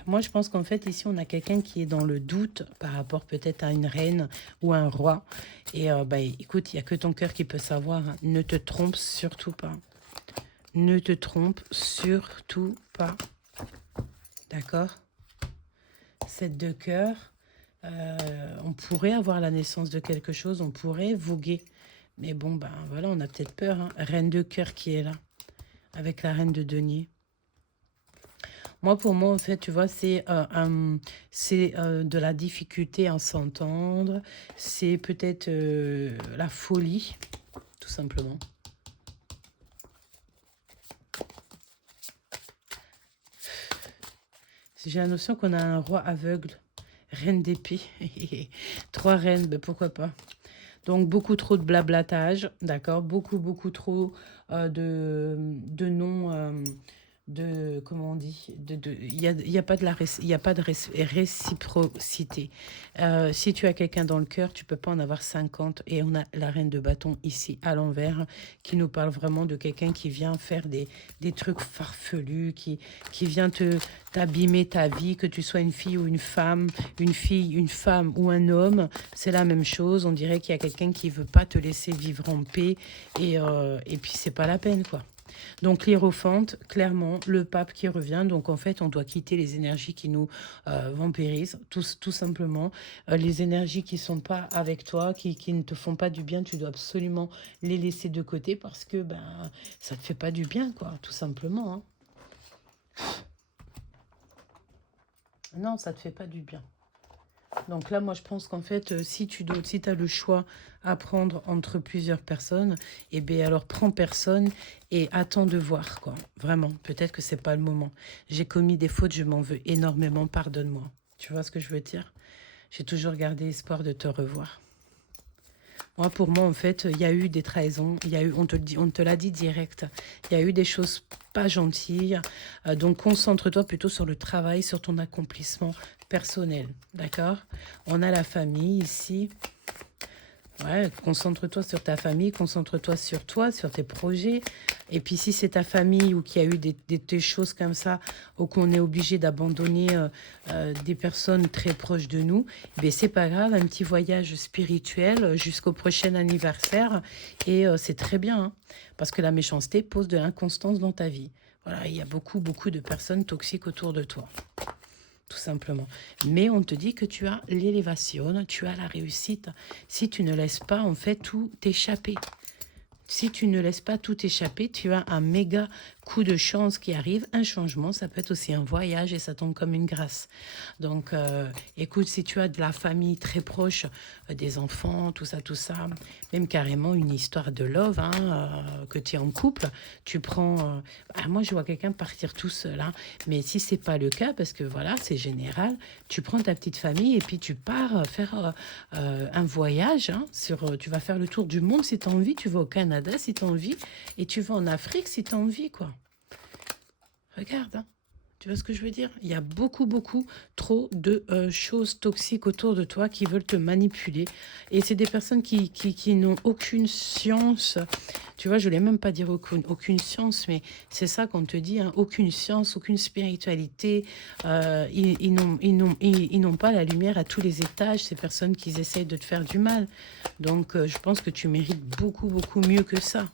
Moi, je pense qu'en fait, ici, on a quelqu'un qui est dans le doute par rapport peut-être à une reine ou un roi. Et écoute, il n'y a que ton cœur qui peut savoir. Hein. Ne te trompe surtout pas. Ne te trompe surtout pas. D'accord? 7 de cœur. On pourrait avoir la naissance de quelque chose. On pourrait voguer. Mais bon, voilà, on a peut-être peur. Hein. Reine de cœur qui est là. Avec la reine de denier. Pour moi, en fait, tu vois, c'est de la difficulté à s'entendre. C'est peut-être la folie, tout simplement. J'ai la notion qu'on a un roi aveugle. Reine d'épée. 3 reines, pourquoi pas. Donc, beaucoup trop de blablatage, d'accord? Beaucoup trop de noms... comment on dit, il y a pas de il y a pas de réciprocité. Si tu as quelqu'un dans le cœur, tu peux pas en avoir 50. Et on a la reine de bâton ici à l'envers qui nous parle vraiment de quelqu'un qui vient faire des trucs farfelus, qui vient t'abîmer ta vie, que tu sois une fille ou une fille, une femme ou un homme, c'est la même chose. On dirait qu'il y a quelqu'un qui veut pas te laisser vivre en paix et puis c'est pas la peine quoi. Donc l'hiérophante, clairement, le pape qui revient. Donc en fait, on doit quitter les énergies qui nous vampirisent, tout simplement. Les énergies qui sont pas avec toi, qui ne te font pas du bien, tu dois absolument les laisser de côté parce que ben ça te fait pas du bien, quoi, tout simplement. Hein. Non, ça te fait pas du bien. Donc là, moi, je pense qu'en fait, si tu as le choix à prendre entre plusieurs personnes, eh bien, alors prends personne et attends de voir, quoi. Vraiment, peut-être que c'est pas le moment. J'ai commis des fautes, je m'en veux énormément, pardonne-moi. Tu vois ce que je veux dire? J'ai toujours gardé espoir de te revoir. Moi, pour moi, en fait, il y a eu des trahisons, il y a eu, on te l'a dit direct, il y a eu des choses pas gentilles. Donc, concentre-toi plutôt sur le travail, sur ton accomplissement personnel, d'accord? On a la famille ici. Ouais, concentre-toi sur ta famille, concentre-toi sur toi, sur tes projets. Et puis si c'est ta famille ou qu'il y a eu des choses comme ça, ou qu'on est obligé d'abandonner des personnes très proches de nous, ben c'est pas grave, un petit voyage spirituel jusqu'au prochain anniversaire. Et c'est très bien, hein, parce que la méchanceté pose de l'inconstance dans ta vie. Voilà, il y a beaucoup, beaucoup de personnes toxiques autour de toi. Tout simplement. Mais on te dit que tu as l'élévation, tu as la réussite. Si tu ne laisses pas, en fait, tout échapper. Si tu ne laisses pas tout échapper, tu as un méga coup de chance qui arrive. Un changement, ça peut être aussi un voyage et ça tombe comme une grâce. Donc, écoute, si tu as de la famille très proche, des enfants, tout ça, même carrément une histoire de love, hein, que tu es en couple, tu prends... moi, je vois quelqu'un partir tout seul, hein, mais si c'est pas le cas, parce que voilà, c'est général, tu prends ta petite famille et puis tu pars faire un voyage. Hein, tu vas faire le tour du monde si tu as envie, tu vas au Canada si tu as envie, et tu vas en Afrique si tu as envie, quoi. Regarde, hein. Tu vois ce que je veux dire? Il y a beaucoup, beaucoup trop de choses toxiques autour de toi qui veulent te manipuler. Et c'est des personnes qui n'ont aucune science. Tu vois, je ne voulais même pas dire aucune science, mais c'est ça qu'on te dit, hein, aucune science, aucune spiritualité. Ils n'ont pas la lumière à tous les étages, ces personnes qui essayent de te faire du mal. Donc, je pense que tu mérites beaucoup, beaucoup mieux que ça.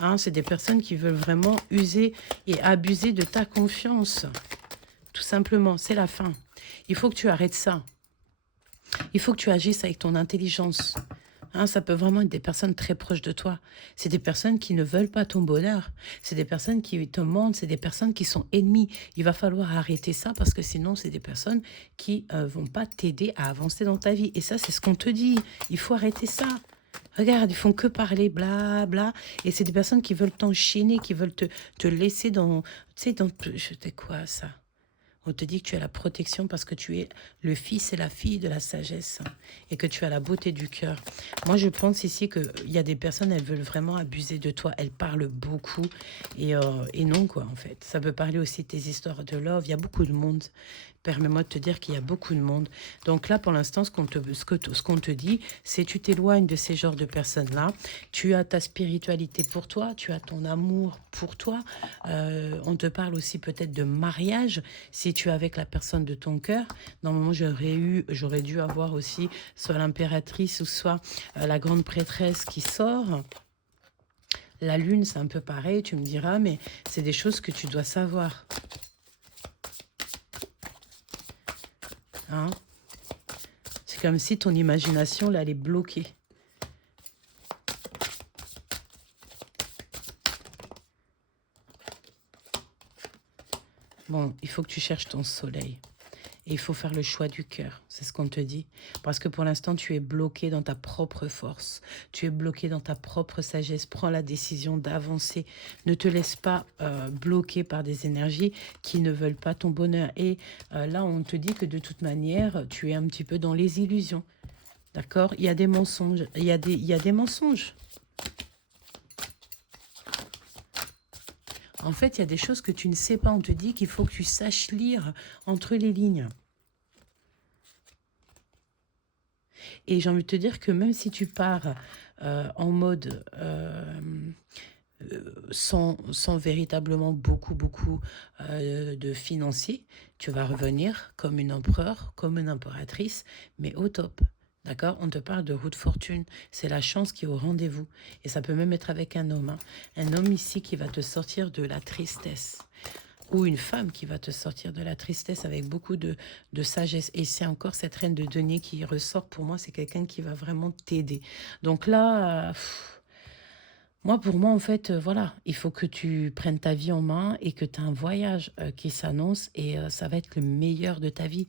Hein, c'est des personnes qui veulent vraiment user et abuser de ta confiance. Tout simplement, c'est la fin. Il faut que tu arrêtes ça. Il faut que tu agisses avec ton intelligence. Hein, ça peut vraiment être des personnes très proches de toi. C'est des personnes qui ne veulent pas ton bonheur. C'est des personnes qui te mentent. C'est des personnes qui sont ennemies. Il va falloir arrêter ça parce que sinon, c'est des personnes qui vont pas t'aider à avancer dans ta vie. Et ça, c'est ce qu'on te dit. Il faut arrêter ça. Regarde, ils font que parler, bla, bla. Et c'est des personnes qui veulent t'enchaîner, qui veulent te laisser dans... Tu sais, dans... Je sais quoi, ça? On te dit que tu as la protection parce que tu es le fils et la fille de la sagesse, hein, et que tu as la beauté du cœur. Moi, je pense ici qu'il y a des personnes, elles veulent vraiment abuser de toi. Elles parlent beaucoup et non, quoi, en fait. Ça peut parler aussi de tes histoires de love. Il y a beaucoup de monde. Permets-moi de te dire qu'il y a beaucoup de monde. Donc là, pour l'instant, ce qu'on te dit, c'est tu t'éloignes de ces genres de personnes-là. Tu as ta spiritualité pour toi, tu as ton amour pour toi. On te parle aussi peut-être de mariage, si tu es avec la personne de ton cœur. Normalement, j'aurais dû avoir aussi soit l'impératrice ou soit la grande prêtresse qui sort. La lune, c'est un peu pareil, tu me diras, mais c'est des choses que tu dois savoir. Hein? C'est comme si ton imagination, là, elle est bloquée. Bon, il faut que tu cherches ton soleil. Et il faut faire le choix du cœur, c'est ce qu'on te dit. Parce que pour l'instant, tu es bloqué dans ta propre force. Tu es bloqué dans ta propre sagesse. Prends la décision d'avancer. Ne te laisse pas bloquer par des énergies qui ne veulent pas ton bonheur. Et là, on te dit que de toute manière, tu es un petit peu dans les illusions. D'accord? Il y a des mensonges. Il y a des mensonges. En fait, il y a des choses que tu ne sais pas. On te dit qu'il faut que tu saches lire entre les lignes. Et j'ai envie de te dire que même si tu pars en mode sans véritablement beaucoup de financiers, tu vas revenir comme une empereur, comme une impératrice, mais au top. D'accord? On te parle de roue de fortune. C'est la chance qui est au rendez-vous. Et ça peut même être avec un homme. Hein. Un homme ici qui va te sortir de la tristesse. Ou une femme qui va te sortir de la tristesse avec beaucoup de sagesse. Et c'est encore cette reine de denier qui ressort. Pour moi, c'est quelqu'un qui va vraiment t'aider. Donc là... moi, pour moi, en fait, voilà, il faut que tu prennes ta vie en main et que tu as un voyage qui s'annonce et ça va être le meilleur de ta vie.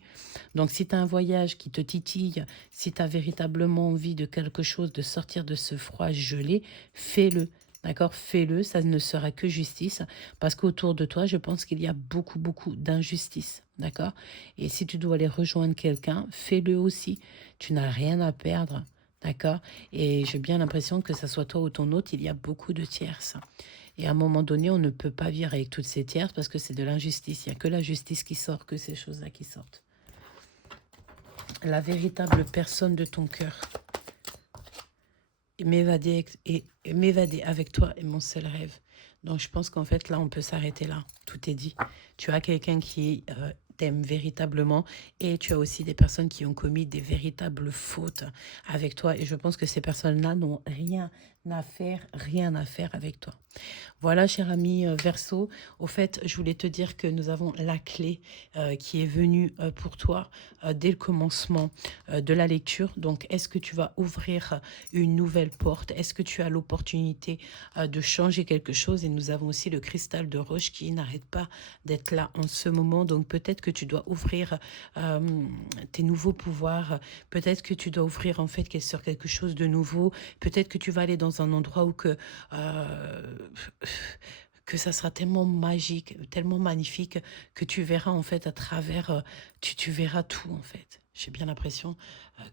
Donc, si tu as un voyage qui te titille, si tu as véritablement envie de quelque chose, de sortir de ce froid gelé, fais-le. D'accord? Fais-le, ça ne sera que justice parce qu'autour de toi, je pense qu'il y a beaucoup d'injustice. D'accord? Et si tu dois aller rejoindre quelqu'un, fais-le aussi. Tu n'as rien à perdre. D'accord? Et j'ai bien l'impression que ça soit toi ou ton autre, il y a beaucoup de tierces. Et à un moment donné, on ne peut pas vivre avec toutes ces tierces parce que c'est de l'injustice. Il n'y a que la justice qui sort, que ces choses-là qui sortent. La véritable personne de ton cœur. M'évader avec toi est mon seul rêve. Donc je pense qu'en fait, là, on peut s'arrêter là. Tout est dit. Tu as quelqu'un qui t'aime véritablement et tu as aussi des personnes qui ont commis des véritables fautes avec toi. Et je pense que ces personnes-là n'ont rien à faire avec toi. Voilà, cher ami Verseau, au fait, je voulais te dire que nous avons la clé qui est venue pour toi dès le commencement de la lecture. Donc, est-ce que tu vas ouvrir une nouvelle porte? Est-ce que tu as l'opportunité de changer quelque chose? Et nous avons aussi le cristal de roche qui n'arrête pas d'être là en ce moment. Donc, peut-être que tu dois ouvrir tes nouveaux pouvoirs. Peut-être que tu dois ouvrir en fait sur quelque chose de nouveau. Peut-être que tu vas aller dans un endroit où que ça sera tellement magique, tellement magnifique que tu verras en fait à travers, tu verras tout en fait. J'ai bien l'impression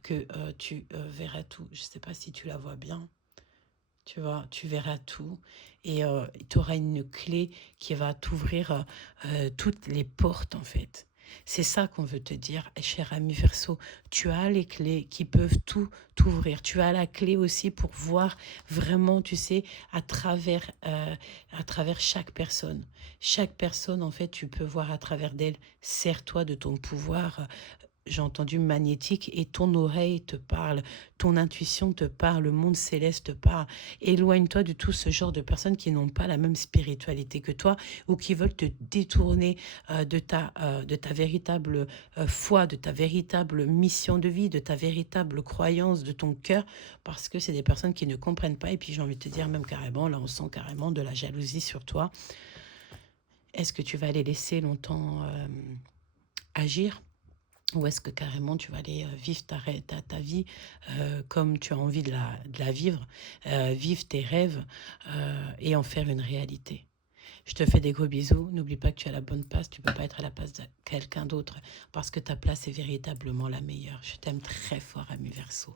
que tu verras tout. Je ne sais pas si tu la vois bien. Tu vois, tu verras tout et tu auras une clé qui va t'ouvrir toutes les portes en fait. C'est ça qu'on veut te dire, cher ami Verseau. Tu as les clés qui peuvent tout t'ouvrir. Tu as la clé aussi pour voir vraiment, tu sais, à travers chaque personne. Chaque personne, en fait, tu peux voir à travers d'elle. Sers-toi de ton pouvoir j'ai entendu magnétique et ton oreille te parle, ton intuition te parle, le monde céleste te parle. Éloigne-toi de tout ce genre de personnes qui n'ont pas la même spiritualité que toi ou qui veulent te détourner de ta véritable foi, de ta véritable mission de vie, de ta véritable croyance, de ton cœur, parce que c'est des personnes qui ne comprennent pas. Et puis j'ai envie de te dire même carrément, là on sent carrément de la jalousie sur toi. Est-ce que tu vas les laisser longtemps agir ? Ou est-ce que carrément tu vas aller vivre ta vie comme tu as envie de la vivre, vivre tes rêves et en faire une réalité. Je te fais des gros bisous. N'oublie pas que tu as la bonne place. Tu ne peux pas être à la place de quelqu'un d'autre parce que ta place est véritablement la meilleure. Je t'aime très fort, ami Verseau.